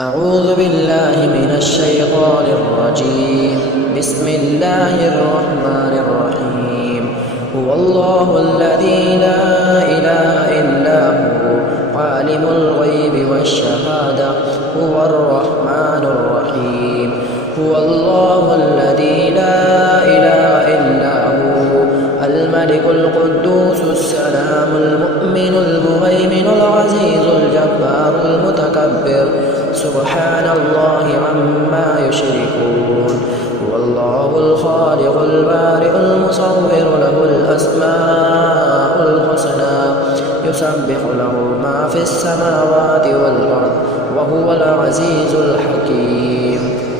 أعوذ بالله من الشيطان الرجيم. بسم الله الرحمن الرحيم. هو الله الذي لا إله إلا هو عالم الغيب والشهادة هو الرحمن الرحيم. هو الله الذي لا إله إلا هو الملك القدوس السلام المؤمن المهيمن العزيز الجبار المتكبر سبحان الله عما يشركون. هو الله الخالق البارئ المصور له الأسماء الحسنى يسبح له ما في السماوات والأرض وهو العزيز الحكيم.